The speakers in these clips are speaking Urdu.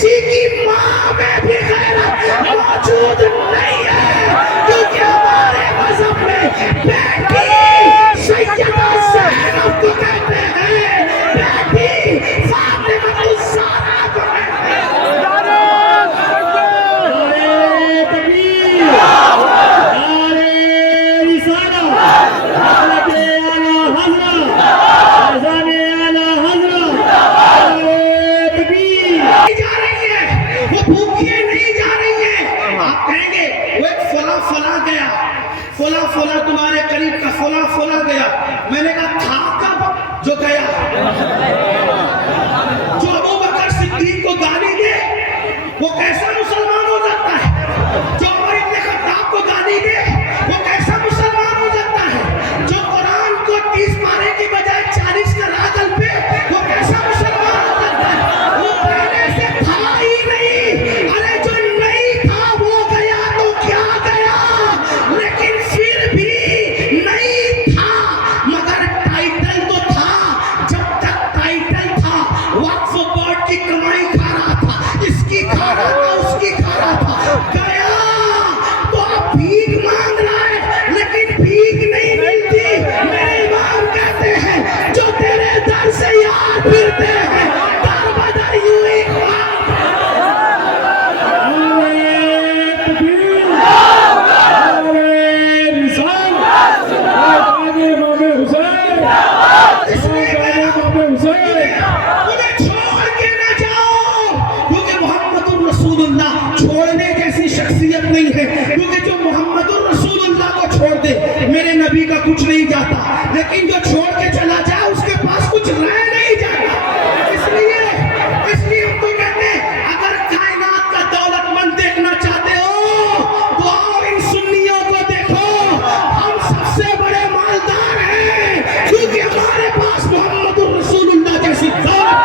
کسی کی ماں میں بھی غیرت موجود نہیں ہے، کیونکہ ہمارے مذہب میں بیٹی سیدہ زینب کو کہتے ہیں، بیٹی فاطمہ الزہرا کو کہتے ہیں۔ نعرہ تکبیر، نعرہ رسالہ، حضرت اعلیٰ حضرت، اذان اعلیٰ حضرت، نعرہ تکبیر۔ نہیں جا رہی ہے، وہ بھوکیے نہیں جا رہی ہے۔ آپ کہیں گے وہ ایک فلاں گیا، فلاں تمہارے قریب کا فلاں گیا۔ میں نے کہا تھا کب جو گیا؟ جو ابوبکر صدیق کو گالی دے وہ کیسا مسلمان ہو جاتا ہے؟ جو عمر بن خطاب کو گالی دے وہ کیسا مسلمان ہو جاتا ہے؟ جو قرآن کو 30 مارے کی بجائے 40 کا راگل پہ وہ کیسا مسلمان ہو جاتا ہے؟ وہ پہلے سے تھا ہی نہیں۔ ارے جو نہیں تھا وہ گیا تو کیا گیا، لیکن پھر بھی نہیں تھا، مگر ٹائٹل تو تھا۔ جب تک ٹائٹل تھا وقف بورڈ کی کمائی کھا رہا تھا، اس کی کھا رہا تھا، اس کی کھا رہا تھا۔ گیا تو اب بھیک مانگ رہا ہے، لیکن بھیک نہیں ملتی۔ میرے امام کہتے ہیں جو تیرے در سے یار پھرتے ہیں در بدر یوں ہی انہیں چھوڑ کے نہ جاؤ، کیونکہ محمد الرسول اللہ چھوڑنے جیسی شخصیت نہیں ہے، کیونکہ جو محمد الرسول اللہ کو چھوڑ دے میرے نبی کا کچھ نہیں جاتا، لیکن جو چھوڑ کے چلا جائے اس کے پاس کچھ رہ نہیں جاتا۔ اس لیے ہم تو کہتے ہیں اگر کائنات کا دولت مند دیکھنا چاہتے ہو تو آؤ ان سنیوں کو دیکھو، ہم سب سے بڑے مالدار ہیں، کیونکہ ہمارے پاس محمد الرسول اللہ جیسی دولت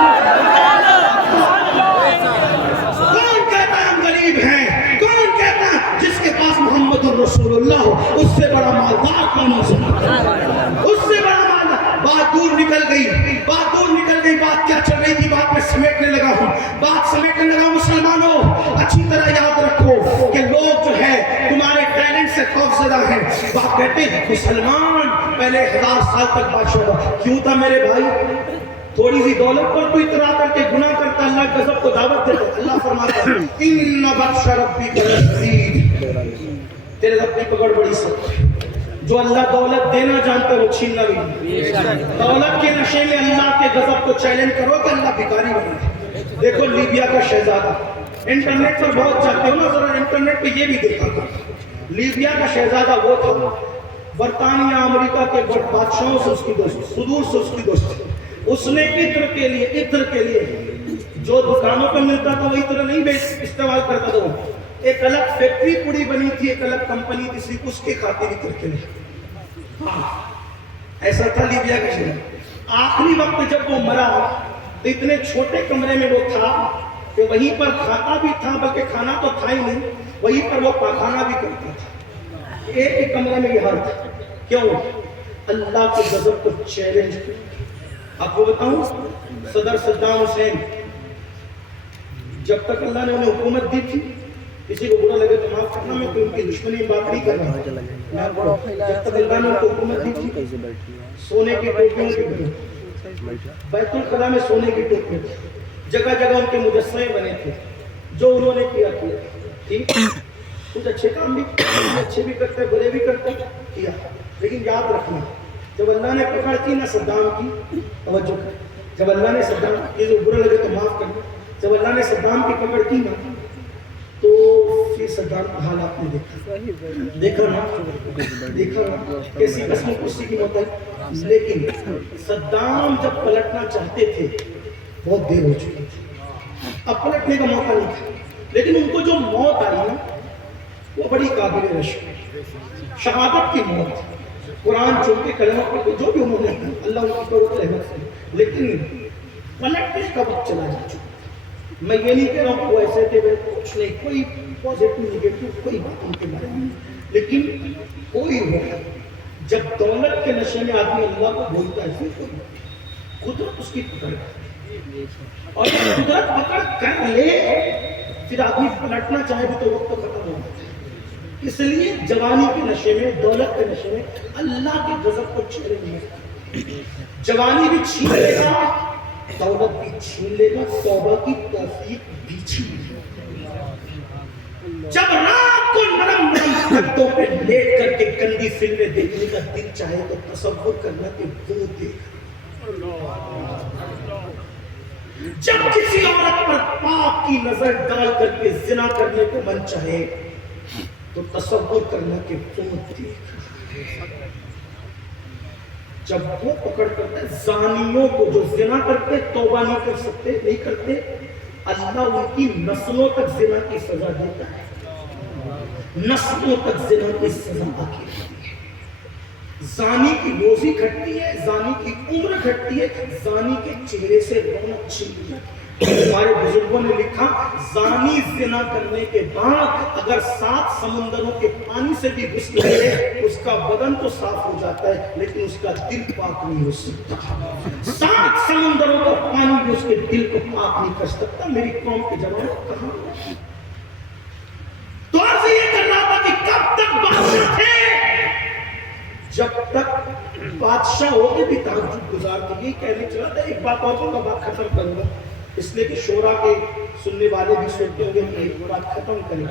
کون کہتا ہے ہم غریب ہیں؟ کون کہتا ہے جس کے پاس محمد الرسول اللہ ہو اس سے بڑا مالدار کون ہو سکتا ہے؟ اس سے بڑا مالدار۔ بات دور نکل گئی، بات کیا چل رہی تھی، بات میں سمیٹنے لگا ہوں۔ مسلمانوں اچھی طرح یاد رکھو کہ لوگ جو ہے تمہارے ٹیلنٹ سے خوف زدہ ہیں۔ بات کہتے ہیں مسلمان پہلے 1000 سال تک بادشاہ ہوا، کیوں تھا میرے بھائی؟ تھوڑی سی دولت پر تو اترا کر کے گناہ کرتا، اللہ غضب کو دعوت دیتا۔ اللہ فرماتا ہے ان بطش ربک لشدید، تیرے رب کی پکڑ بڑی سخت ہے۔ جو اللہ دولت دینا جانتا ہے وہ چھیننا بھی نہیں۔ دولت کے نشے میں اللہ کے غضب کو چیلنج کرو کہ اللہ بھکاری بنا دے۔ دیکھو لیبیا کا شہزادہ، انٹرنیٹ پر بہت چاہتے ہو نا، ذرا انٹرنیٹ پہ یہ بھی دیکھا تھا۔ لیبیا کا شہزادہ وہ تھا، برطانیہ امریکہ کے بادشاہوں سے اس کی دوستی، صدور سے اس کی دوستی۔ اس نے عطر کے لیے جو دکانوں پہ ملتا تھا وہی طرح نہیں استعمال کرتا تھا، ایک الگ فیکٹری پوری بنی تھی، ایک الگ کمپنی تھی صرف اس کے خاطر عطر کے لیے۔ ایسا تھا لیبیا کا شہزادہ۔ آخری وقت جب وہ مرا تو اتنے چھوٹے کمرے میں وہ تھا کہ وہیں پر کھاتا بھی تھا، بلکہ کھانا تو تھا ہی نہیں، وہیں پر وہ پاخانہ بھی کرتا تھا۔ ایک کمرے میں یہ حال تھا، کیوں؟ اللہ کے غضب کو چیلنج کر۔ آپ کو بتاؤں صدر صدام حسین جب تک اللہ نے انہیں حکومت دی تھی، کسی کو برا لگے تو معاف کرنا، میں کوئی ان کی دشمنی بات نہیں کر رہا ہوں، جب تک اللہ نے ان کو حکومت دی تھی سونے کی ٹوپیوں کے بنے، بیت الخلا میں سونے کی ٹوپیاں تھی، جگہ جگہ ان کے مجسمے بنے تھے، جو انہوں نے کیا ٹھیک، کچھ اچھے کام بھی اچھے بھی کرتے برے بھی کرتے کیا، لیکن یاد رکھنا جب اللہ نے پکڑ کی نا صدام کی، توجہ کر، جب اللہ نے صدام کی، جو برا لگے تو معاف کرنا، جب اللہ نے صدام کی پکڑ کی نا تو پھر صدام کا حال آپ نے دیکھا نا کیسی قسم کرسی کی موت ہے۔ لیکن صدام جب پلٹنا چاہتے تھے بہت دیر ہو چکی تھی، اب پلٹنے کا موقع نہیں تھا، لیکن ان کو جو موت آئی نا وہ بڑی قابل رشک، شہادت کی موت، قرآن چون کے کلمہ پڑھ کے جو بھی انہوں نے اللہ ان کی قربت رحمت سے، لیکن پلٹنے کا وقت چلا جا چکا۔ میں یہ نہیں کہہ رہا ہوں وہ ایسے تھے کچھ نہیں، کوئی پازیٹیو نگیٹو کوئی بات ان کے بارے میں، لیکن کوئی ہو جب دولت کے نشے میں آدمی اللہ کو بولتا ہے پھر قدرت اس کی پکڑ، اور قدرت پکڑ کر لے پھر آدمی پلٹنا چاہے بھی تو وقت ختم ہو جائے. اس لیے جوانی کے نشے میں، دولت کے نشے میں اللہ کے غضب کو چھیڑے نہیں. جوانی بھی چھین لے گا، دولت بھی چھین لے گا، توبہ کی توفیق بھی چھین لے گا. جب رات کو نرم نرم گدوں پہ لیٹ کر کے گندی فلمیں دیکھنے کا دل چاہے تو تصور کرنا کہ وہ دیکھ. جب کسی عورت پر پاپ کی نظر ڈال کر کے زنا کرنے کو من چاہے تو تصور کرنا کہ وہ دیکھ. جب وہ پکڑ کرتے زانیوں کو جو زنا کرتے توبہ نہیں کر سکتے، نہیں کرتے، اللہ ان کی نسلوں تک زنا کی سزا دیتا ہے. نسلوں تک زنا کی سزا آتی ہے. زانی کی روزی گھٹتی ہے، زانی کی عمر گھٹتی ہے، زانی کے چہرے سے رونق چھن جاتی ہے. ہمارے بزرگوں نے لکھا زانی زنا کرنے کے بعد اگر 7 سمندروں کے پانی سے بھی غسل کرے اس کا بدن تو صاف ہو جاتا ہے لیکن اس کا دل پاک نہیں ہو سکتا. 7 سمندروں کا پانی بھی اس کے دل کو پاک نہیں کر سکتا. میری قوم کے جوان کہاں؟ تو عرض یہ کر رہا تھا کہ کب تک بادشاہ تھے؟ جب تک بادشاہ ہوتے بھی تہجد گزارتے. یہ کہنے چلا تھا ایک بات اور کا بات ختم کروں گا اس لیے کہ شورا کے سننے والے بھی سنتے ہوں گے کہ ایک بات ختم کریں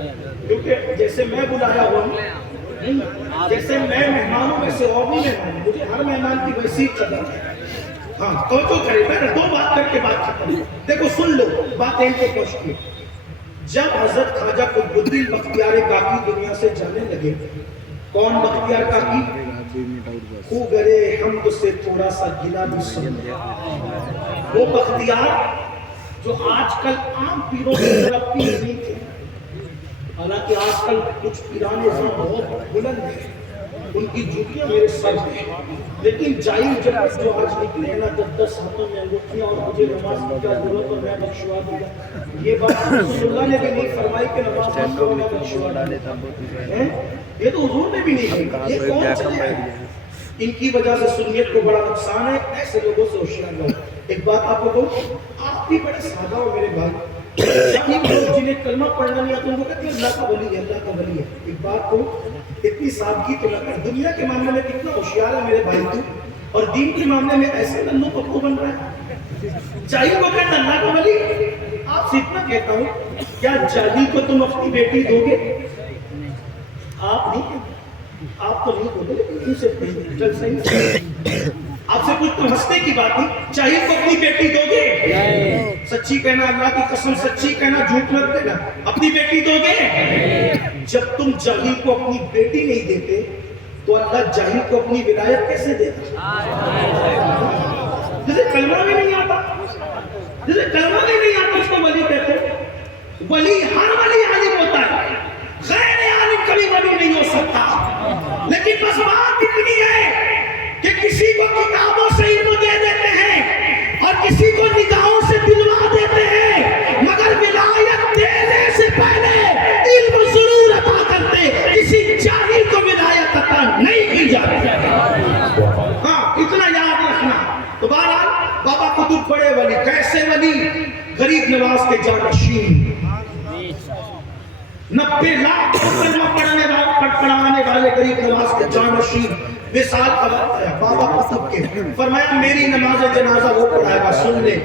کیونکہ جیسے میں بلایا ہوں، جیسے میں مہمانوں میں سے اور بھی مہمان، مجھے ہر مہمان کی ویسی قدر ہے. ہاں تو کرے میں 2 بات کر کے بات ختم. دیکھو سن لو بات ان کو پہنچتی ہے. جب حضرت خواجہ قطب الدین بختیار کاکی دنیا سے جانے لگے، کون بختیار کاکی؟ خوگرے حمد سے تھوڑا سا گلا بھی سن. وہ بختیار جو آج کل عام پیروں کی طرف پیر نہیں تھے، حالانکہ آج کل کچھ پیرانے سے بہت بلند ہیں، ان کی جوتیاں میرے سر ہیں، لیکن جاہل جب جو آج نکلے نا 10 ہاتھوں میں انگوٹھیاں اور مجھے نماز کی کیا ضرورت اور میں بخشوا دوں گا، یہ بات رسول اللہ نے بھی نہیں فرمائی کہ نماز مت کرو میں بخشوا دوں. یہ تو حضور نے بھی نہیں کہا. یہ کون چلے ہیں؟ ان کی وجہ سے سنیت کو بڑا نقصان ہے. ایسے لوگوں سے ہوشیار رہو. ایک بات آپ کو کہوں، آپ بھی بڑے سادہ ہو میرے بھائی. لوگ جنہیں کلمہ پڑھنا نہیں آتا ان کو کہتے ہیں اللہ کا ولی ہے، اللہ کا ولی ہے. ایک بات کو اتنی سادگی تو نہ کر. دنیا کے معاملے میں کتنا ہوشیار ہے میرے بھائی تو، اور دین کے معاملے میں ایسے للو پپو بن رہا ہے. چاہیے وہ کہتا اللہ کا ولی. آپ سے اتنا کہتا ہوں، کیا جالی کو تم اپنی بیٹی دو گے؟ آپ نہیں، آپ تو نہیں بولے لیکن ان سے چل صحیح. آپ سے کچھ تو ہنسنے کی بات نہیں. چاہیے تو اپنی بیٹی دو گے؟ سچی کہنا، اللہ کی قسم سچی کہنا، جھوٹ مت کہنا. اپنی بیٹی دو گے؟ جب تم جاہل کو اپنی بیٹی نہیں دیتے تو اللہ جاہل کو اپنی ولایت کیسے دیتا؟ جسے کلمہ بھی نہیں آتا، جسے کلمہ بھی نہیں آتا اس کو ولی کہتے. ولی ہر ولی عالم ہوتا ہے، غیر عالم کبھی ولی نہیں ہو سکتا. لیکن بس بات اتنی ہے کہ کسی کو کتابوں سے علم دے دیتے ہیں اور کسی کو نگاہوں سے دلوا دیتے ہیں، مگر ولایت دینے سے پہلے علم ضرور عطا کرتے. کسی جاہل کو ولایت عطا نہیں کی جاتی. ہاں اتنا یاد رکھنا. تو بہرحال بابا قطب بڑے ولی. کیسے ولی؟ غریب نواز کے جانشین. 90 لاکھ کلمہ پڑھانے والے غریب نواز کے جانشین. وصال کا وقت ہے بابا قطب کے. فرمایا میری نماز جنازہ وہ پڑھائے گا. سن لے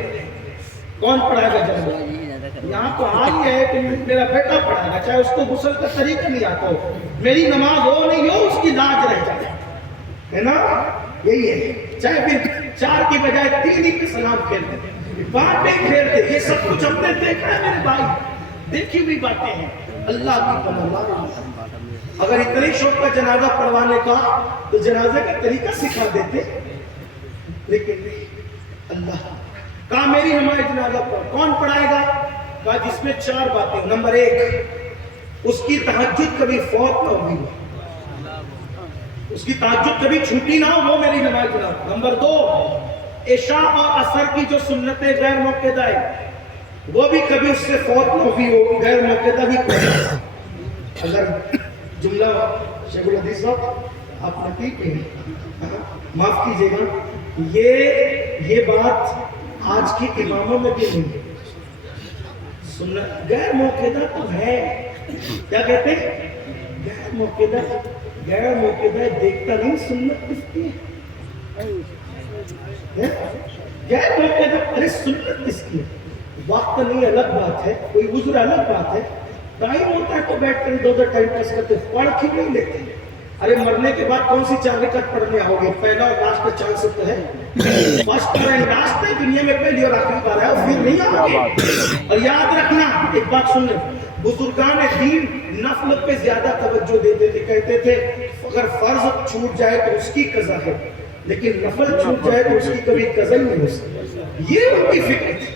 کون پڑھائے گا جنازہ؟ یہاں تو حال یہ ہے کہ میرا بیٹا پڑھائے گا، چاہے اس کو غسل کا طریقہ نہیں آتا ہو. میری نماز ہو نہیں ہو اس کی لاج رہ جائے، ہے نا؟ یہی ہے. چاہے پھر 4 کی بجائے 3 ہی پہ سلام پھیرتے، بات نہیں پھیرتے. یہ سب کچھ ہم نے دیکھا ہے میرے بھائی، دیکھی ہوئی باتیں ہیں. اللہ کی پناہ. اگر اتنے شوق کا جنازہ پڑھوانے کا تو جنازے کا طریقہ سکھا دیتے، لیکن اللہ کہا میری ہمارے جنازہ پڑھ. کون پڑھائے گا؟ کہا جس میں 4 باتیں. نمبر 1 اس کی تہجد کبھی فوت نہ ہوئی، اس کی تہجد کبھی چھوٹی نہ ہو، وہ میری نماز جنازہ. نمبر 2 عشاء اور عصر کی جو سنتیں غیر موقعہ ہے وہ بھی کبھی اس سے فوت نہ ہوئی ہو، غیر موقعہ بھی پڑھے. اگر جملہ شیخ الحدیث صاحب آپ نے ٹھیک ہے، معاف کیجیے گا، یہ بات آج کے اماموں میں بھی نہیں ہے. سنت غیر موقعہ تو ہے، کیا کہتے ہیں غیر موقعہ، غیر موقعہ دیکھتا نہیں سنت کس کی ہے، غیر موقعہ ارے سنت کس کی ہے، وقت نہیں الگ بات ہے، کوئی عذر الگ بات ہے، ٹائم ہوتا ہے تو بیٹھ کر ادھر ٹائم پاس کرتے، پڑھ کیوں نہیں لیتے؟ ارے مرنے کے بعد کون سی 4 رکعت پڑھنے آؤ گے؟ پہلا اور لاسٹ کا چانس تو ہے، فرسٹ اور لاسٹ ہے، دنیا میں پہلی اور آخری بار ہے، اور پھر نہیں آؤ گے۔ اور یاد رکھنا ایک بات سن لیں، بزرگان دین نفل پہ زیادہ توجہ دیتے تھے، کہتے تھے اگر فرض چھوٹ جائے تو اس کی قضا ہے، لیکن نفل چھوٹ جائے تو اس کی کبھی قضا ہی نہیں ہو سکتی، یہ ان کی فکر تھی۔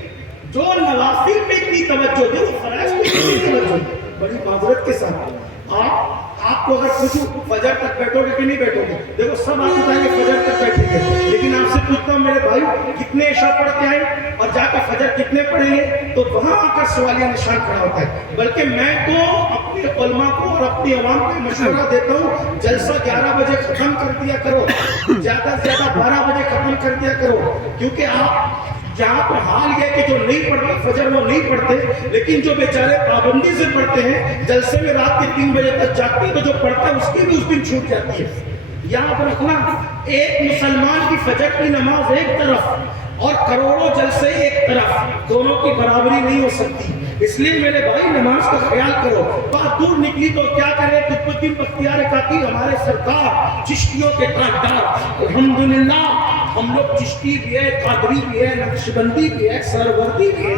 جو نوافل پہ اتنی توجہ دے وہ فرائض پہ اتنی توجہ دے۔ بڑی معذرت کے ساتھ آپ کو اگر پوچھوں فجر تک بیٹھو گے کہ نہیں بیٹھو گے؟ دیکھو سب آپ بتائیں گے فجر تک بیٹھیں گے، لیکن آپ سے پوچھتا ہوں میرے بھائی کتنے عشاء پڑھ کے آئے اور جا کر فجر کتنے پڑھیں گے؟ تو وہاں آ کر سوالیہ نشان کھڑا ہوتا ہے۔ بلکہ میں تو اپنے علماء کو اور اپنی عوام کو مشورہ دیتا ہوں جلسہ 11 بجے ختم کر دیا کرو، زیادہ سے زیادہ 12 بجے ختم کر دیا کرو، کیونکہ آپ جہاں پر حال یہ کہ جو نہیں پڑھتے فجر وہ نہیں پڑھتے، لیکن جو بیچارے پابندی سے پڑھتے ہیں جلسے میں رات کے 3 بجے تک جاگتے ہیں، تو جو پڑھتا ہے اس کی بھی اس دن چھوٹ جاتی ہے۔ یاد رکھنا ایک مسلمان کی فجر کی نماز ایک طرف اور کروڑوں جلسے ایک طرف، دونوں کی برابری نہیں ہو سکتی، اس لیے میرے بھائی نماز کا خیال کرو۔ بات دور نکلی تو کیا کرے، قطب الدین بختیار کاکی ہمارے سرکار چشتیوں کے تاجدار، الحمدللہ ہم لوگ چشتی بھی ہے، قادری بھی ہے، نقشبندی بھی ہے، سروردی بھی ہے،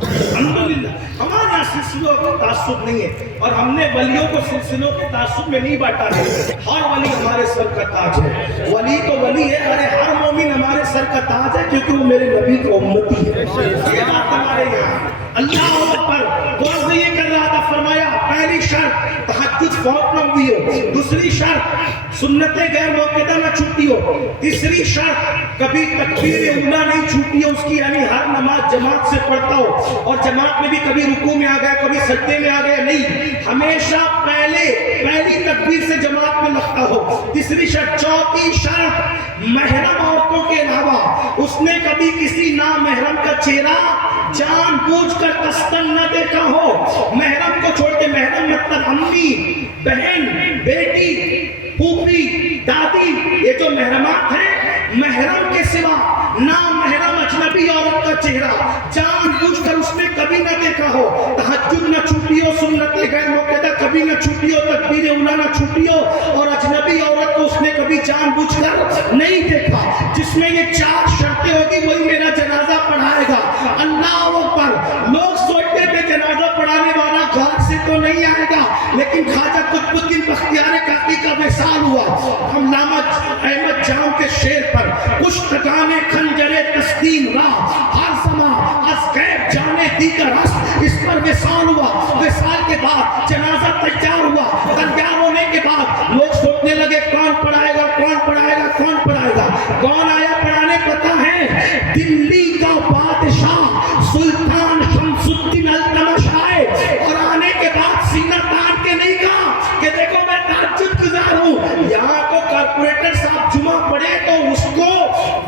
الحمدللہ ہمارے یہاں سلسلوں کو تعصب نہیں ہے، اور ہم نے ولیوں کو سلسلوں کے تعصب میں نہیں بانٹا ہے، ہر ولی ہمارے سر کا تاج ہے، ولی تو ولی ہے، ارے ہر مومن ہمارے سر کا تاج ہے، کیونکہ وہ میرے نبی کا امتی ہے، یہ بات ہمارے یہاں۔ اللہ اکبر، غور سے یہ کر رہا تھا، فرمایا پہلی شرط تہجد فوت نہ ہوئی ہو، دوسری شرط سنتیں غیر موقعہ نہ چھوٹی ہو، تیسری شرط کبھی تکبیر اولیٰ نہیں چھوٹی ہو اس کی، یعنی ہر نماز جماعت سے پڑھتا ہو، اور جماعت میں بھی کبھی رکوع میں آ گیا کبھی سجدے میں آ گیا نہیں، ہمیشہ پہلی تکبیر سے جماعت میں لگتا ہو۔ تیسری شرط، چوتھی شرط محرم عورتوں کے علاوہ اس نے کبھی کسی نامحرم کا چہرہ جان بوجھ کر قصدن نہ دیکھا ہو۔ محرم کو چھوڑ کے، محرم مطلب امی، بہن، بیٹی، پھوپھی، دادی، یہ جو محرمات ہیں، محرم کے سوا نامحرم اجنبی عورت کا چہرہ جان بوجھ کر اس نے کبھی نہ دیکھا ہو۔ تہجد نہ چھوٹی ہو، سنت غیر موقعہ کبھی نہ چھوٹی ہو، تکبیر اولیٰ نہ چھوٹی ہو، اور اجنبی عورت کو اس نے کبھی جان بوجھ کر نہیں دیکھا۔ جس میں یہ 4 شرطیں ہوگی وہی میرا جنازہ پڑھائے گا۔ اللہ اکبر، لوگ سوچتے تھے جنازہ پڑھانے والا گھر سے تو نہیں آئے گا، لیکن خواجہ قطب الدین بختیار کاکی کا وصال ہوا۔ علامہ احمد جام کے شعر پر کچھ تکانے خنجر تسلیم راہ، ہر زمان از غیب جانے دیگر است، اس پر وصال ہوا۔ وصال کے بعد جنازہ تیار ہوا، تیار ہونے کے بعد لوگ سوچنے لگے کون پڑھائے گا، کون پڑھائے گا، کون پڑھائے گا۔ کون آیا پڑھانے پتہ ہے؟ دلی کا بادشاہ سلطان شمس الدین التمش آئے، اور آنے کے بعد سینہ تان کے نہیں کہا کہ دیکھو میں تہجد گزار ہوں، یہاں تو کارپوریٹر صاحب جمعہ پڑھے تو اس کو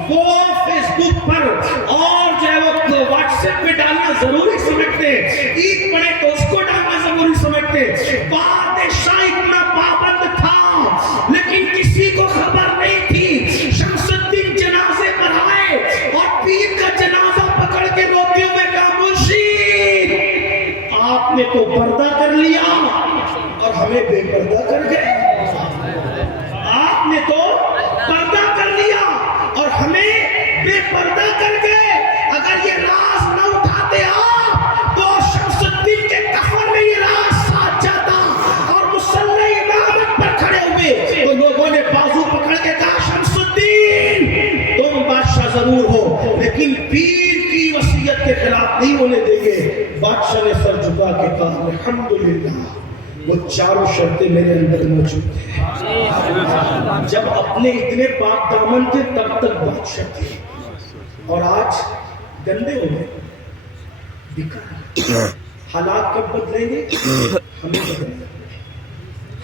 وہ فیس بک پر اور جو ہے وہ واٹس ایپ پہ ڈالنا ضروری سمجھتے، عید پڑھے تو اس کو ڈالنا ضروری سمجھتے۔ بادشاہ اتنا پابند تھا لیکن کسی کو خبر نہیں تھی، شمس الدین جنازے پر آئے اور پیر کا جنازہ پکڑ کے روتے ہوئے کہا مرشید آپ نے تو پردہ کر لیا اور ہمیں بے پردہ کر گئے، آپ نے تو پردہ کر لیا اور ہمیں بے پردہ کر گئے۔ اگر یہ راز نہ اٹھاتے آپ تو شمس الدین کے کفن میں یہ راز ساتھ جاتا، اور مصلی امامت پر کھڑے ہوئے تو لوگوں نے بازو پکڑ کے کہا شمس الدین تم بادشاہ ضرور ہو لیکن پیر کی وصیت کے خلاف نہیں ہونے دیں گے۔ بادشاہ نے سر جھکا کے کہا الحمدللہ وہ 4 شرطیں میرے اندر موجود ہیں۔ جب اپنے اتنے پاک دامن تھے تب تک بادشاہ تھے، اور آج گندے ہو گئے، بیکار۔ حالات کب بدلیں گے؟ ہمیں بدلیں گے،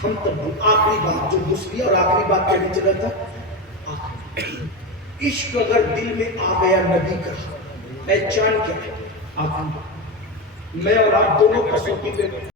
ہم تب۔ آخری بات جو دوسری اور آخری بات کہنے چلا تھا، عشق اگر دل میں آ گیا نبی کا پہچان کیا ہے؟ آخری بات میں اور آپ دونوں کسوٹی پہ